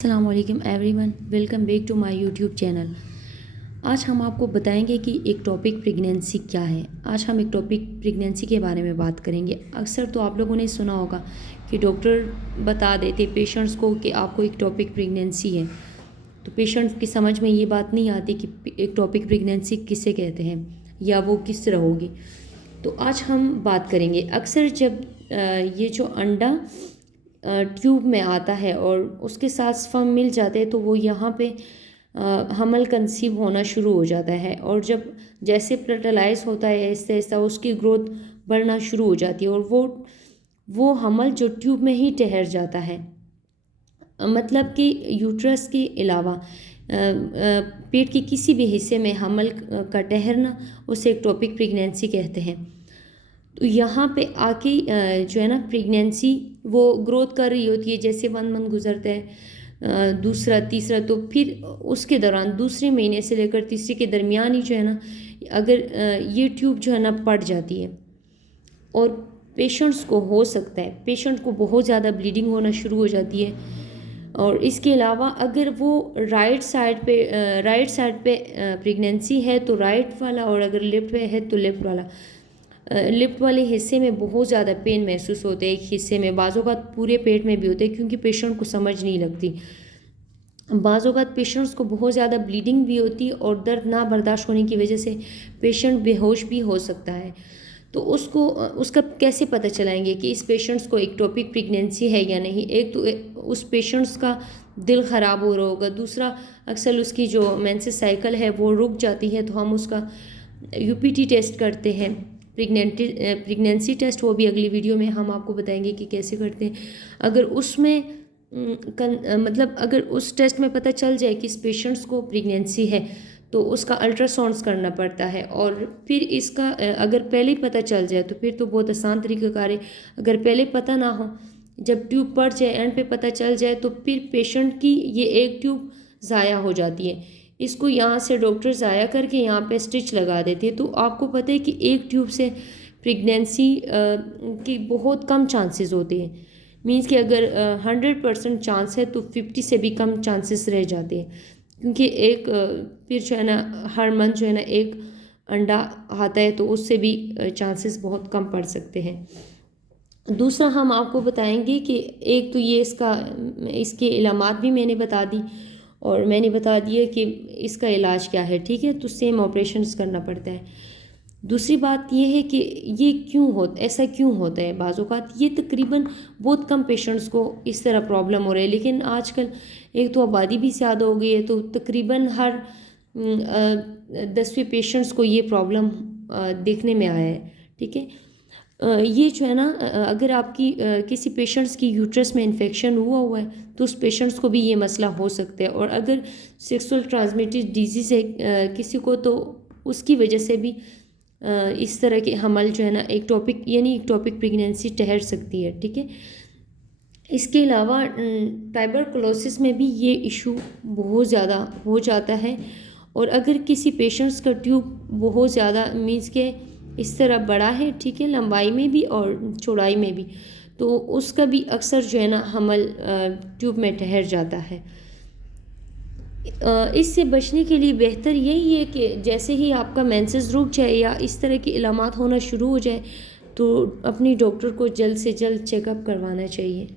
अस्सलामुअलैकुम everyone, welcome back to my YouTube channel. आज हम आपको बताएंगे कि एक टॉपिक प्रेगनेंसी क्या है। आज हम एक टॉपिक प्रेगनेंसी के बारे में बात करेंगे। अक्सर तो आप लोगों ने सुना होगा कि डॉक्टर बता देते पेशेंट्स को कि आपको एक टॉपिक प्रेगनेंसी है, तो पेशेंट की समझ में ये बात नहीं आती कि एक टॉपिक प्रेगनेंसी किसे कहते हैं या वो किस तरह होगी। तो आज हम बात करेंगे। अक्सर जब ये जो अंडा ट्यूब में आता है और उसके साथ स्पर्म मिल जाते हैं तो वो यहाँ पे हमल कंसीव होना शुरू हो जाता है। और जब जैसे फर्टिलाइज होता है आहिस्ता आहिस्ता उसकी ग्रोथ बढ़ना शुरू हो जाती है और वो हमल जो ट्यूब में ही ठहर जाता है। मतलब कि यूट्रस के अलावा पेट के किसी भी हिस्से में हमल का ठहरना उसे एक्टोपिक प्रेगनेंसी कहते हैं। तो यहाँ पे आके जो है ना प्रेगनेंसी वो ग्रोथ कर रही होती है। जैसे 1 मंथ गुजरता है, दूसरा तीसरा, तो फिर उसके दौरान दूसरे महीने से लेकर तीसरे के दरमियान ही जो है ना अगर ये ट्यूब जो है ना फट जाती है और पेशेंट्स को हो सकता है पेशेंट को बहुत ज़्यादा ब्लीडिंग होना शुरू हो जाती है। और इसके अलावा अगर वो राइट साइड पे प्रेगनेंसी है तो राइट वाला, और अगर लेफ्ट पे है तो लेफ्ट वाला। लिफ्ट वाले हिस्से में बहुत ज़्यादा पेन महसूस होते हैं। एक हिस्से में बाज़ों का पूरे पेट में भी होते हैं क्योंकि पेशेंट को समझ नहीं लगती। बाज़ों का पेशेंट्स को बहुत ज़्यादा ब्लीडिंग भी होती है और दर्द ना बर्दाश्त होने की वजह से पेशेंट बेहोश भी हो सकता है। तो उसका कैसे पता चलाएंगे कि इस पेशेंट्स को एक्टोपिक प्रेगनेंसी है या नहीं। एक तो उस पेशेंट्स का दिल ख़राब हो रहा होगा, दूसरा अक्सर उसकी जो मेंसेस साइकिल है वो रुक जाती है, तो हम उसका यूपीटी टेस्ट करते हैं, प्रेगनेंसी टेस्ट। वो भी अगली वीडियो में हम आपको बताएंगे कि कैसे करते हैं। अगर उसमें मतलब अगर उस टेस्ट में पता चल जाए कि इस पेशेंट्स को प्रेगनेंसी है तो उसका अल्ट्रासाउंड्स करना पड़ता है। और फिर इसका अगर पहले ही पता चल जाए तो फिर तो बहुत आसान तरीक़ाकार है। अगर पहले पता ना हो, जब ट्यूब पड़ जाए एंड पे पता चल जाए तो फिर पेशेंट की ये एक ट्यूब ज़ाया हो जाती है। इसको यहाँ से डॉक्टर ज़ाया करके यहाँ पे स्टिच लगा देते हैं। तो आपको पता है कि एक ट्यूब से प्रेगनेंसी की बहुत कम चांसेस होते हैं। मीन्स कि अगर 100% चांस है तो 50 से भी कम चांसेस रह जाते हैं, क्योंकि एक फिर जो है ना हर मंथ जो है ना एक अंडा आता है तो उससे भी चांसेस बहुत कम पड़ सकते हैं। दूसरा हम आपको बताएंगे कि एक तो ये इसके इलामात भी मैंने बता दी और मैंने बता दिया कि इसका इलाज क्या है। ठीक है, तो सेम ऑपरेशंस करना पड़ता है। दूसरी बात ये है कि ये ऐसा क्यों होता है। बाज़ औक़ात ये तकरीबन बहुत कम पेशेंट्स को इस तरह प्रॉब्लम हो रही है, लेकिन आजकल एक तो आबादी भी ज़्यादा हो गई है, तो तकरीबन हर 10वें पेशेंट्स को ये प्रॉब्लम देखने में आया है। ठीक है, ये जो है ना अगर आपकी किसी पेशेंट्स की यूट्रस में इन्फेक्शन हुआ है तो उस पेशेंट्स को भी ये मसला हो सकता है। और अगर सेक्सुअल ट्रांसमिटेड डिजीज़ है किसी को, तो उसकी वजह से भी इस तरह के हमल जो है ना एक्टोपिक प्रेगनेंसी ठहर सकती है। ठीक है, इसके अलावा ट्यूबरकुलोसिस में भी ये इशू बहुत ज़्यादा हो जाता है। और अगर किसी पेशेंट्स का ट्यूब बहुत ज़्यादा मीन्स के इस तरह बड़ा है, ठीक है, लंबाई में भी और चौड़ाई में भी, तो उसका भी अक्सर जो है ना हमल ट्यूब में ठहर जाता है। इससे बचने के लिए बेहतर यही है कि जैसे ही आपका मेंसेस रुक जाए या इस तरह की इलामात होना शुरू हो जाए तो अपनी डॉक्टर को जल्द से जल्द चेकअप करवाना चाहिए।